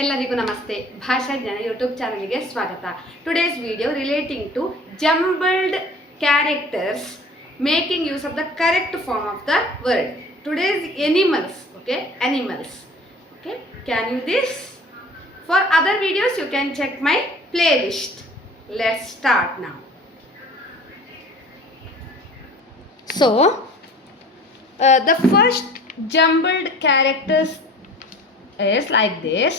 ಎಲ್ಲರಿಗೂ ನಮಸ್ತೆ. ಭಾಷಾ ಜ್ಞಾನ ಯೂಟ್ಯೂಬ್ ಚಾನಲ್ಗೆ ಸ್ವಾಗತ. Today's video relating to jumbled characters making use of the correct form of the word. Today's animals, okay, animals, okay. Can you this? For other videos you can check my playlist. Let's start now. So the first jumbled characters is like this.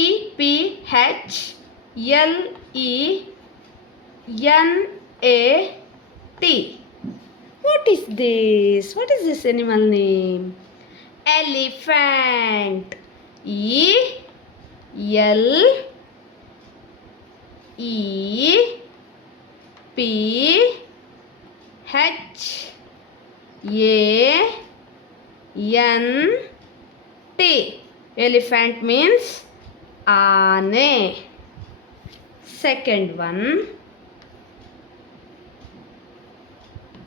EPHLENAT. What is this? What is this animal name? Elephant. ELEPHANT. Elephant means aane. Second one,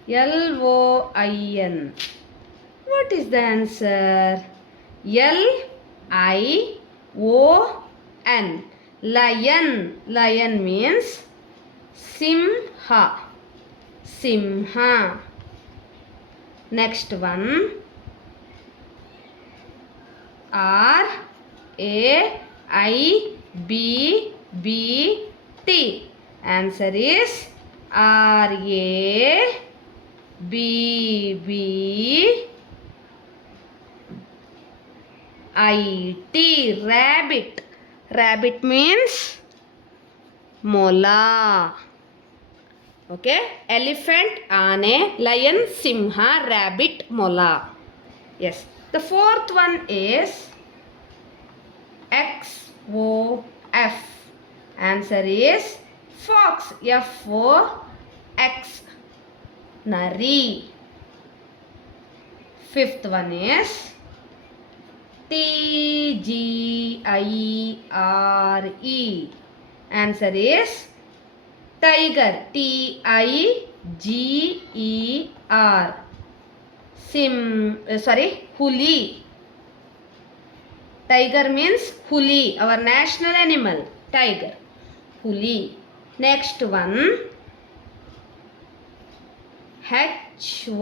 LOIN. What is the answer? LION. Lion. Lion means Simha. Simha. Next one, RAIBBT. Answer is RABBIT. Rabbit. Rabbit means mola. Okay. Elephant, aane, lion, simha, rabbit, mola. Yes. The fourth one is XOF. Answer is fox. FOX. Nari. Fifth one is TGIRE. Answer is tiger. TIGER. Huli. Tiger means huli, our national animal. Tiger. Huli. Next one, HOSRE.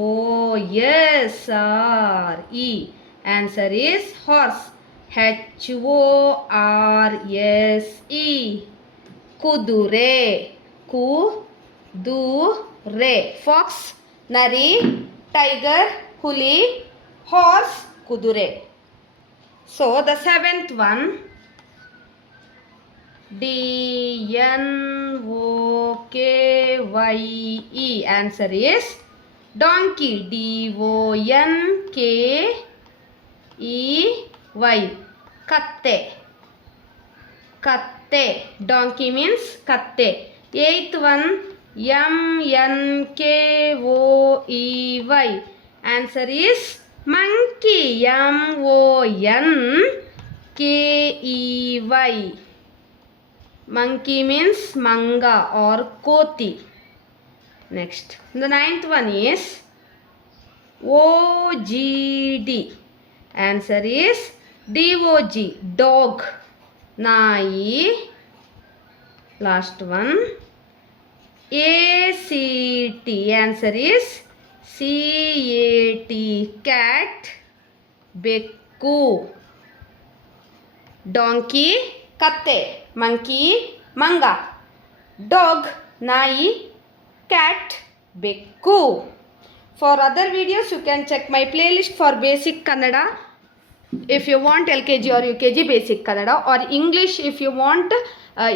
Answer is horse. HORSE. Kudure. Kudure. Fox, nari, tiger, huli, horse, kudure. So the seventh one, DONKYE. Answer is donkey. DONKEY. Katte. Katte. Donkey means katte. Eighth one, MNKOEY. Answer is monkey. MONKEY. Monkey means manga or koti. Next, the ninth one is OGD. Answer is DOG. Dog. Nai. Last one, ACT. Answer is CAT. Cat. Bekku. Donkey, katte. Monkey, manga. Dog, nai. Cat, bekku. For other videos you can check my playlist for basic Kannada. If you want LKG or UKG basic Kannada, or English if you want,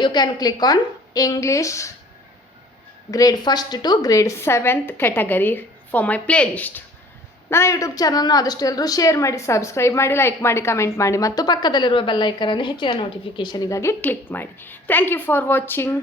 you can click on English grade 1st to grade 7th category for my playlist. ನನ್ನ YouTube ಚಾನಲ್ನ ಆದಷ್ಟು ಎಲ್ಲರೂ share ಮಾಡಿ, subscribe ಮಾಡಿ, like ಮಾಡಿ, comment ಮಾಡಿ ಮತ್ತು ಪಕ್ಕದಲ್ಲಿರುವ ಬೆಲ್ ಐಕನ್ ಅನ್ನು ಹೆಚ್ಚಿನ ನೋಟಿಫಿಕೇಷನ್ಗಾಗಿ ಕ್ಲಿಕ್ ಮಾಡಿ. Thank you for watching.